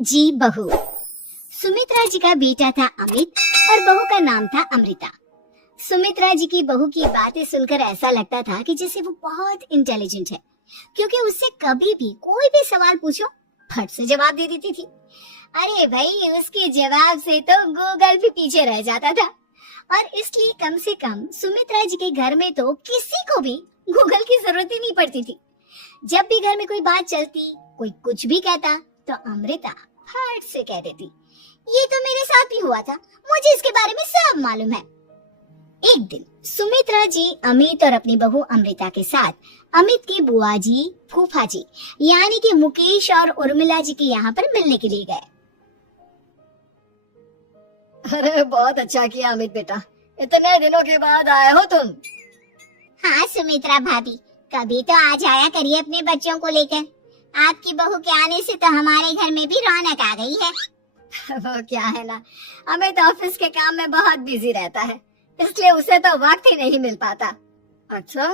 जी बहू। सुमित्रा जी का बेटा था अमित और बहू का नाम था अमृता। सुमित्रा जी की बहू की बातें सुनकर ऐसा लगता था कि जैसे वो बहुत इंटेलिजेंट है, क्योंकि उससे कभी भी कोई भी सवाल पूछो फट से जवाब दे देती थी। अरे भाई, उसके जवाब से तो गूगल भी पीछे रह जाता था। और इसलिए कम से कम सुमित्रा जी के घर में तो किसी को भी गूगल की जरूरत ही नहीं पड़ती थी। जब भी घर में कोई बात चलती, कोई कुछ भी कहता, तो अमृता फट से कह देती, ये तो मेरे साथ भी हुआ था, मुझे इसके बारे में सब मालूम है। एक दिन सुमित्रा जी अमित और अपनी बहू अमृता के साथ अमित की बुआ जी, फूफा जी यानी कि मुकेश और उर्मिला जी के यहाँ पर मिलने के लिए गए। अरे बहुत अच्छा किया अमित बेटा, इतने दिनों के बाद आए हो तुम। हाँ सुमित्रा भाभी, कभी तो आ जाया करिए अपने बच्चों को लेकर। आपकी बहू के आने से तो हमारे घर में भी रौनक आ गई है। वो क्या है ना, अमित ऑफिस के काम में बहुत बिजी रहता है, इसलिए उसे तो वक्त ही नहीं मिल पाता। अच्छा,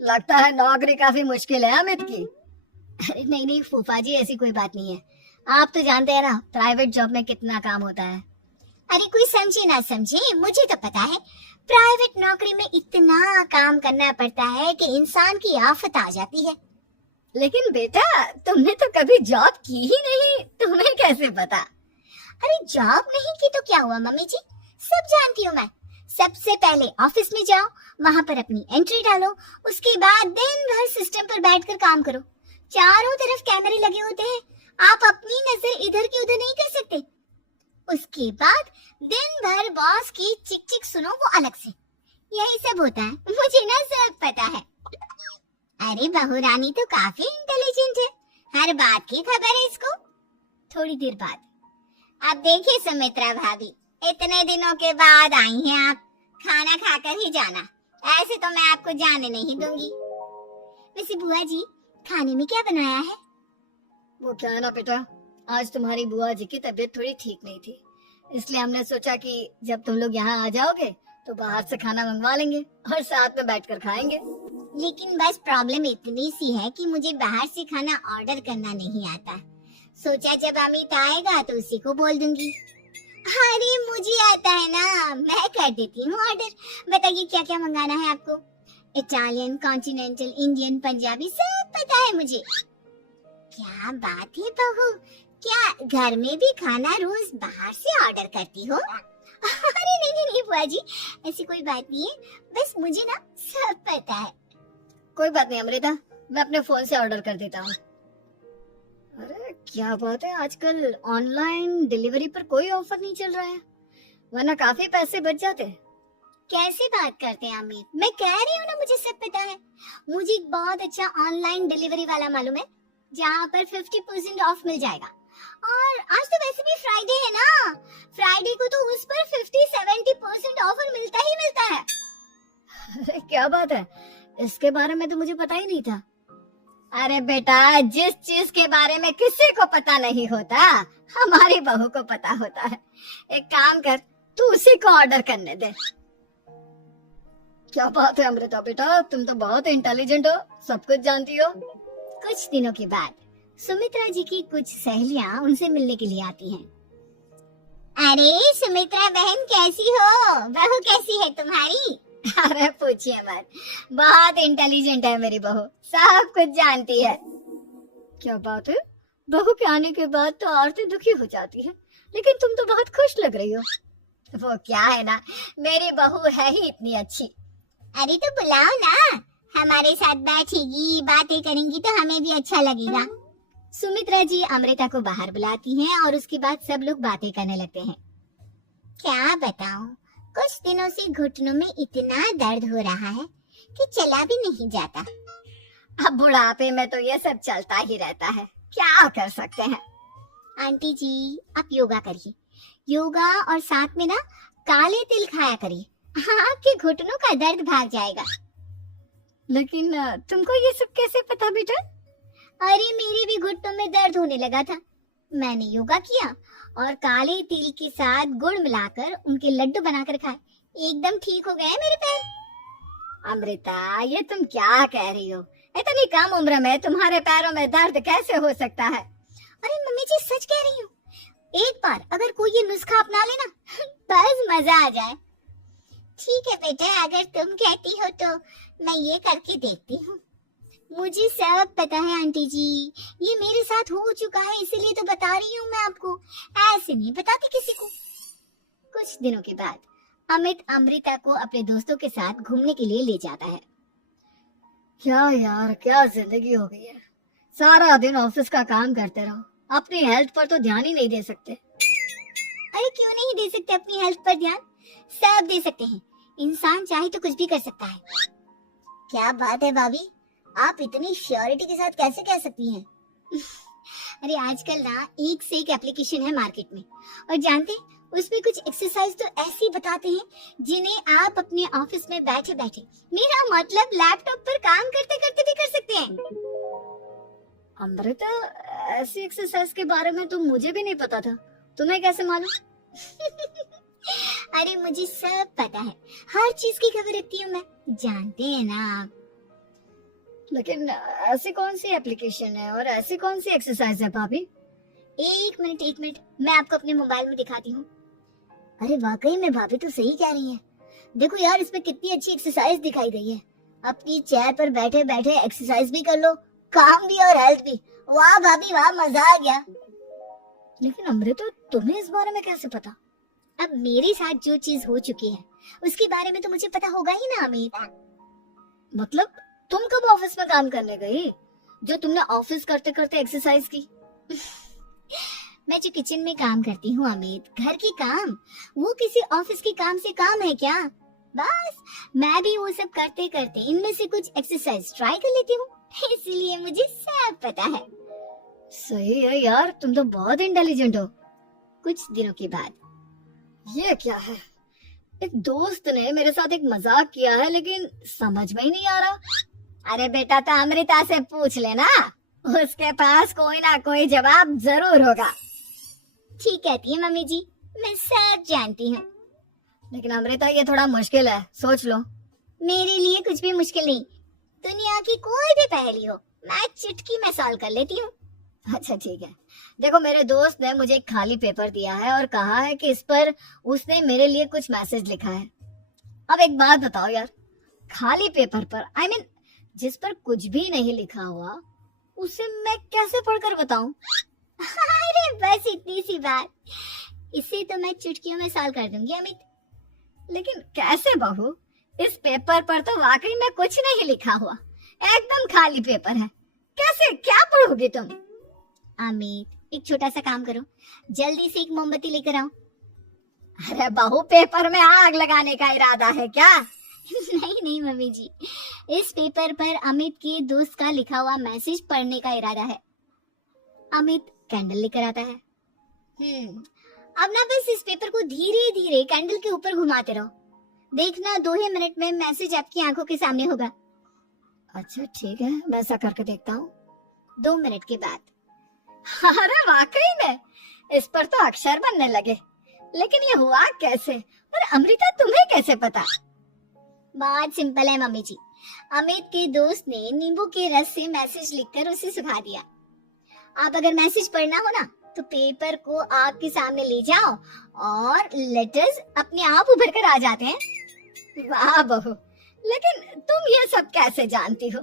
लगता है नौकरी काफी मुश्किल है अमित की। अरे नहीं नहीं फूफा जी, ऐसी कोई बात नहीं है। आप तो जानते हैं ना प्राइवेट जॉब में कितना काम होता है। अरे कोई समझे ना समझे, मुझे तो पता है प्राइवेट नौकरी में इतना काम करना पड़ता है कि इंसान की आफत आ जाती है। लेकिन बेटा, तुमने तो कभी जॉब की ही नहीं, तुम्हें कैसे पता? अरे जॉब नहीं की तो क्या हुआ मम्मी जी, सब जानती हूँ मैं। सबसे पहले ऑफिस में जाओ, वहाँ पर अपनी एंट्री डालो, उसके बाद दिन भर सिस्टम पर बैठकर काम करो। चारों तरफ कैमरे लगे होते हैं, आप अपनी नजर इधर की उधर नहीं कर सकते। उसके बाद दिन भर बॉस की चिक चिक सुनो, वो अलग से। यही सब होता है, मुझे ना सब पता है। अरे बहू रानी तो काफी इंटेलिजेंट है, हर बात की खबर है इसको। थोड़ी देर बाद, अब देखिए सुमित्रा भाभी, इतने दिनों के बाद आई हैं आप, खाना खाकर ही जाना, ऐसे तो मैं आपको जाने नहीं दूंगी। वैसे बुआ जी, खाने में क्या बनाया है? वो क्या है ना बेटा, आज तुम्हारी बुआ जी की तबीयत थोड़ी ठीक नहीं थी, इसलिए हमने सोचा कि जब तुम लोग यहाँ आ जाओगे तो बाहर से खाना मंगवा लेंगे और साथ में बैठकर खाएंगे। लेकिन बस प्रॉब्लम इतनी सी है कि मुझे बाहर से खाना ऑर्डर करना नहीं आता। सोचा जब अमित आएगा तो उसी को बोल दूंगी। अरे मुझे आता है ना, मैं कर देती हूँ ऑर्डर। बताइए क्या क्या मंगाना है आपको? इटालियन, कॉन्टिनेंटल, इंडियन, पंजाबी, सब पता है मुझे। क्या बात है बहू, क्या घर में भी खाना रोज बाहर से ऑर्डर करती हो? अरे नहीं नहीं बुआ जी, ऐसी कोई बात नहीं है, बस मुझे ना सब पता है। कोई बात नहीं अमृता, मैं अपने फोन से ऑर्डर कर देता हूँ। अरे क्या बात है, आजकल ऑनलाइन डिलीवरी पर कोई ऑफर नहीं चल रहा है, वरना काफी पैसे बच जाते। कैसे बात करते हैं अमित, मैं कह रही हूँ ना मुझे सब पता है। मुझे एक बहुत अच्छा ऑनलाइन डिलीवरी वाला मालूम है, जहाँ पर 50% ऑफ मिल जाएगा। और आज तो वैसे भी फ्राइडे है ना, फ्राइडे को तो उस पर 50-70% ऑफर मिलता ही मिलता है। अरे क्या बात है, इसके बारे में तो मुझे पता ही नहीं था। अरे बेटा, जिस चीज के बारे में किसी को पता नहीं होता, हमारी बहू को पता होता है। एक काम कर, तू उसी को ऑर्डर करने दे। क्या बात है अमृता बेटा, तुम तो बहुत इंटेलिजेंट हो, सब कुछ जानती हो। कुछ दिनों के बाद सुमित्रा जी की कुछ सहेलियां उनसे मिलने के लिए आती हैं। अरे सुमित्रा बहन कैसी हो, बहू कैसी है तुम्हारी? अरे पूछिए मत, बहुत इंटेलिजेंट है मेरी बहू, सब कुछ जानती है। क्या बात है, बहू के आने के बाद तो औरतें दुखी हो जाती है, लेकिन तुम तो बहुत खुश लग रही हो। वो क्या है ना, मेरी बहू है ही इतनी अच्छी। अरे तो बुलाओ ना, हमारे साथ बैठेगी, बातें करेंगी तो हमें भी अच्छा लगेगा। सुमित्रा जी अमृता को बाहर बुलाती हैं और उसके बाद सब लोग बातें करने लगते हैं। क्या बताऊं, कुछ दिनों से घुटनों में इतना दर्द हो रहा है कि चला भी नहीं जाता। अब बुढ़ापे में तो ये सब चलता ही रहता है, क्या कर सकते हैं। आंटी जी, आप योगा करिए, योगा और साथ में ना काले तिल खाया करिए, आपके घुटनों का दर्द भाग जाएगा। लेकिन तुमको ये सब कैसे पता बेटा? अरे मेरे भी घुटनों में दर्द होने लगा था, मैंने योगा किया और काले तिल के साथ गुड़ मिलाकर उनके लड्डू बनाकर खाए, एकदम ठीक हो गए मेरे पैर। अमृता, ये तुम क्या कह रही हो, इतनी कम उम्र में तुम्हारे पैरों में दर्द कैसे हो सकता है? अरे मम्मी जी, सच कह रही हूँ। नुस्खा अपना लेना, बस मजा आ जाए। ठीक है बेटा, अगर तुम कहती हो तो मैं ये करके देखती हूँ। मुझे सब पता है आंटी जी, ये मेरे साथ हो चुका है, इसीलिए तो बता रही हूँ मैं आपको, ऐसे नहीं बताती किसी को। कुछ दिनों के बाद अमित अमृता को अपने दोस्तों के साथ घूमने के लिए ले जाता है। क्या यार, क्या जिंदगी हो गई है। सारा दिन ऑफिस का काम करते रहो, अपनी हेल्थ पर तो ध्यान ही नहीं दे सकते। अरे क्यों नहीं दे सकते अपनी हेल्थ पर ध्यान, सब दे सकते हैं। इंसान चाहे तो कुछ भी कर सकता है। क्या बात है भाभी, आप इतनी श्योरिटी के साथ कैसे कह सकती हैं? अरे आजकल ना एक से एक एप्लीकेशन है मार्केट में, और जानते हैं उसमें कुछ एक्सरसाइज तो ऐसी बताते हैं जिन्हें आप अपने ऑफिस में बैठे बैठे, मेरा मतलब लैपटॉप पर काम करते करते भी कर सकते हैं। अमृता, ऐसी एक्सरसाइज के बारे में तो मुझे भी नहीं पता था, तुम्हें कैसे मालूम? अरे मुझे सब पता है, हर चीज की खबर रखती हूँ मैं, जानते हैं ना आप। लेकिन ऐसी कौन सी एप्लीकेशन है और ऐसी कौन सी एक्सरसाइज है भाभी? एक मिनट, मैं आपको अपने मोबाइल में दिखाती हूँ। अरे वाकई में भाभी तो सही कह रही हैं। देखो यार, इसमें कितनी अच्छी एक्सरसाइज दिखाई गई है। अपनी चेयर पर बैठे बैठे एक्सरसाइज भी कर लो, काम भी और हेल्थ भी। वाह भाभी वाह, मजा आ गया। लेकिन अमृता, तुम्हें इस बारे में कैसे पता? अब मेरे साथ जो चीज हो चुकी है उसके बारे में तो मुझे पता होगा ही ना अमित। मतलब तुम कब ऑफिस में काम करने गई जो तुमने ऑफिस करते करते एक्सरसाइज की? मैं जो किचन में काम करती हूँ अमित, घर के काम, वो किसी ऑफिस के काम से काम है क्या? बस मैं भी वो सब करते करते इनमें से कुछ एक्सरसाइज ट्राई कर लेती हूँ, इसलिए मुझे सब पता है। सही है यार, तुम तो बहुत इंटेलिजेंट हो। कुछ दिनों के बाद, ये क्या है? एक दोस्त ने मेरे साथ एक मजाक किया है, लेकिन समझ में ही नहीं आ रहा। अरे बेटा, तो अमृता से पूछ लेना, उसके पास कोई ना कोई जवाब जरूर होगा। ठीक कहती है मम्मी जी, मैं सब जानती हूँ। लेकिन अमृता, ये थोड़ा मुश्किल है, सोच लो। मेरे लिए कुछ भी मुश्किल नहीं, दुनिया की कोई भी पहेली हो मैं चुटकी में सॉल्व कर लेती हूँ। अच्छा ठीक है, देखो मेरे दोस्त ने मुझे एक खाली पेपर दिया है और कहा है कि इस पर उसने मेरे लिए कुछ मैसेज लिखा है। अब एक बात बताओ यार, खाली पेपर पर, I mean, जिस पर कुछ भी नहीं लिखा हुआ, उसे मैं कैसे पढ़कर बताऊं? अरे बस इतनी सी बात, इसे तो मैं चुटकियों में सॉल्व कर दूंगी अमित। लेकिन कैसे बहू? इस पेपर पर तो वाकई में कुछ नहीं लिखा हुआ, एकदम खाली पेपर है, कैसे, क्या पढ़ोगी तुम? अमित, एक छोटा सा काम करो, जल्दी से एक मोमबत्ती लेकर आओ। अरे बहू, पेपर में आग लगाने का इरादा है क्या? नहीं मम्मी जी, इस पेपर पर अमित के दोस्त का लिखा हुआ मैसेज पढ़ने का इरादा है। अमित कैंडल लेकर आता है। अब ना बस इस पेपर को धीरे धीरे कैंडल के ऊपर घुमाते रहो, देखना 2 ही मिनट में मैसेज आपकी आंखों के सामने होगा। अच्छा ठीक है, मैं ऐसा करके देखता हूँ। 2 मिनट के बाद, अरे वाकई में इस पर तो अक्षर बनने लगे, लेकिन ये हुआ कैसे? और अमृता, तुम्हें कैसे पता? बहुत सिंपल है मम्मी जी, अमित के दोस्त ने नींबू के रस से मैसेज लिखकर उसे सुखा दिया। आप अगर मैसेज पढ़ना हो ना तो पेपर को आग के सामने ले जाओ और लेटर्स अपने आप उभर कर आ जाते हैं। वाह बहू, लेकिन तुम ये सब कैसे जानती हो?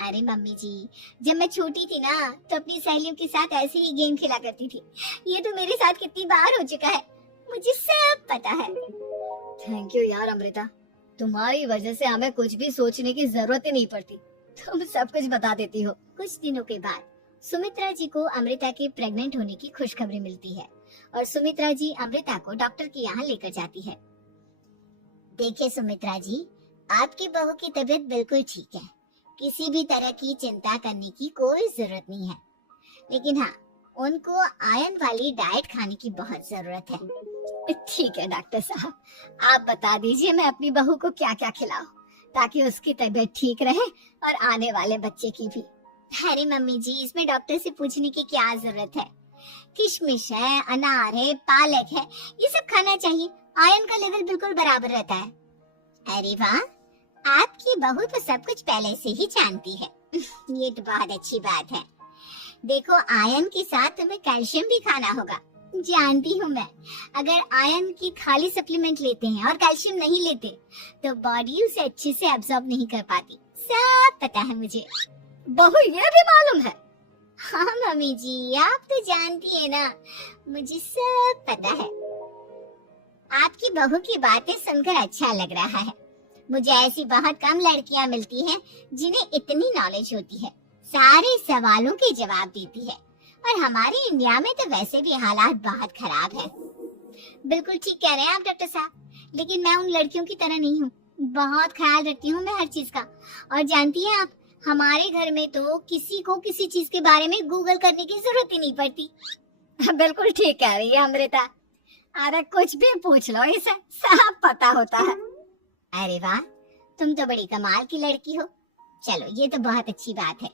अरे मम्मी जी, जब मैं छोटी थी ना तो अपनी सहेलियों के साथ ऐसे ही गेम खेला करती थी। ये तो मेरे साथ कितनी बार हो चुका है, मुझे सब पता है। थैंक यू यार अमृता, तुम्हारी वजह से हमें कुछ भी सोचने की जरूरत ही नहीं पड़ती, तुम सब कुछ बता देती हो। कुछ दिनों के बाद सुमित्रा जी को अमृता के प्रेग्नेंट होने की खुशखबरी मिलती है और सुमित्रा जी अमृता को डॉक्टर के यहाँ लेकर जाती है। देखिए सुमित्रा जी, आपकी बहू की तबीयत बिल्कुल ठीक है, किसी भी तरह की चिंता करने की कोई जरूरत नहीं है, लेकिन हाँ, उनको आयरन वाली डाइट खाने की बहुत जरूरत है। ठीक है डॉक्टर साहब, आप बता दीजिए मैं अपनी बहू को क्या क्या खिलाऊं ताकि उसकी तबीयत ठीक रहे और आने वाले बच्चे की भी। अरे मम्मी जी, इसमें डॉक्टर से पूछने की क्या जरूरत है, किशमिश है, अनार है, पालक है, ये सब खाना चाहिए, आयरन का लेवल बिल्कुल बराबर रहता है। अरे वाह, आपकी बहू तो सब कुछ पहले से ही जानती है। ये तो बहुत अच्छी बात है। देखो, आयरन के साथ तुम्हें कैल्शियम भी खाना होगा, जानती हूँ मैं, अगर आयरन की खाली सप्लीमेंट लेते हैं और कैल्शियम नहीं लेते तो बॉडी उसे अच्छे से एब्जॉर्ब नहीं कर पाती। सब पता है मुझे। बहू ये भी मालूम है? हाँ मम्मी जी, आप तो जानती है ना, मुझे सब पता है। आपकी बहू की बातें सुनकर अच्छा लग रहा है। मुझे ऐसी बहुत कम लड़कियां मिलती हैं जिन्हें इतनी नॉलेज होती है, सारे सवालों के जवाब देती है। और हमारे इंडिया में तो वैसे भी हालात बहुत खराब है। बिल्कुल ठीक कह रहे हैं आप डॉक्टर साहब, लेकिन मैं उन लड़कियों की तरह नहीं हूँ। बहुत ख्याल रखती हूँ मैं हर चीज का। और जानती हैं आप, हमारे घर में तो किसी को किसी चीज के बारे में गूगल करने की जरूरत ही नहीं पड़ती। बिल्कुल ठीक कह रही है अमृता। अरे कुछ भी पूछ लो, इसे सब पता होता है। अरे वाह, तुम तो बड़ी कमाल की लड़की हो। चलो ये तो बहुत अच्छी बात है,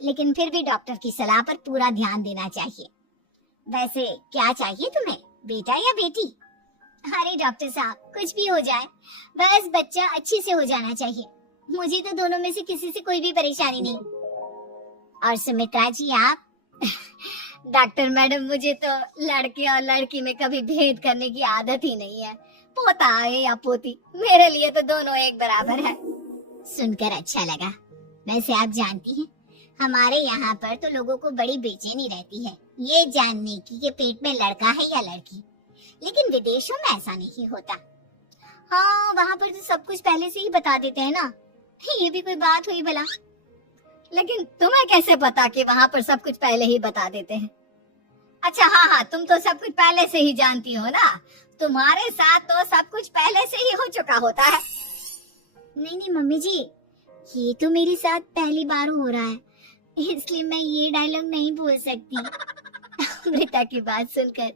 लेकिन फिर भी डॉक्टर की सलाह पर पूरा ध्यान देना चाहिए। वैसे क्या चाहिए तुम्हें, बेटा या बेटी? अरे डॉक्टर साहब, कुछ भी हो जाए, बस बच्चा अच्छे से हो जाना चाहिए। मुझे तो दोनों में से किसी से कोई भी परेशानी नहीं। और सुमित्रा जी आप? डॉक्टर मैडम, मुझे तो लड़के और लड़की में कभी भेद करने की आदत ही नहीं है। पोता है या पोती, मेरे लिए तो दोनों एक बराबर है। सुनकर अच्छा लगा। वैसे आप जानती हैं, हमारे यहाँ पर तो लोगों को बड़ी बेचैनी रहती है ये जानने की कि पेट में लड़का है या लड़की, लेकिन विदेशों में ऐसा नहीं होता। हाँ, वहाँ पर तो सब कुछ पहले से ही बता देते हैं ना। ये भी कोई बात हुई भला? लेकिन तुम्हें कैसे पता कि वहाँ पर सब कुछ पहले ही बता देते हैं? अच्छा हाँ, तुम तो सब कुछ पहले से ही जानती हो ना। तुम्हारे साथ तो सब कुछ पहले से ही हो चुका होता है। नहीं मम्मी जी, ये तो मेरे साथ पहली बार हो रहा है, इसलिए मैं ये डायलॉग नहीं बोल सकती। अमृता की बात सुनकर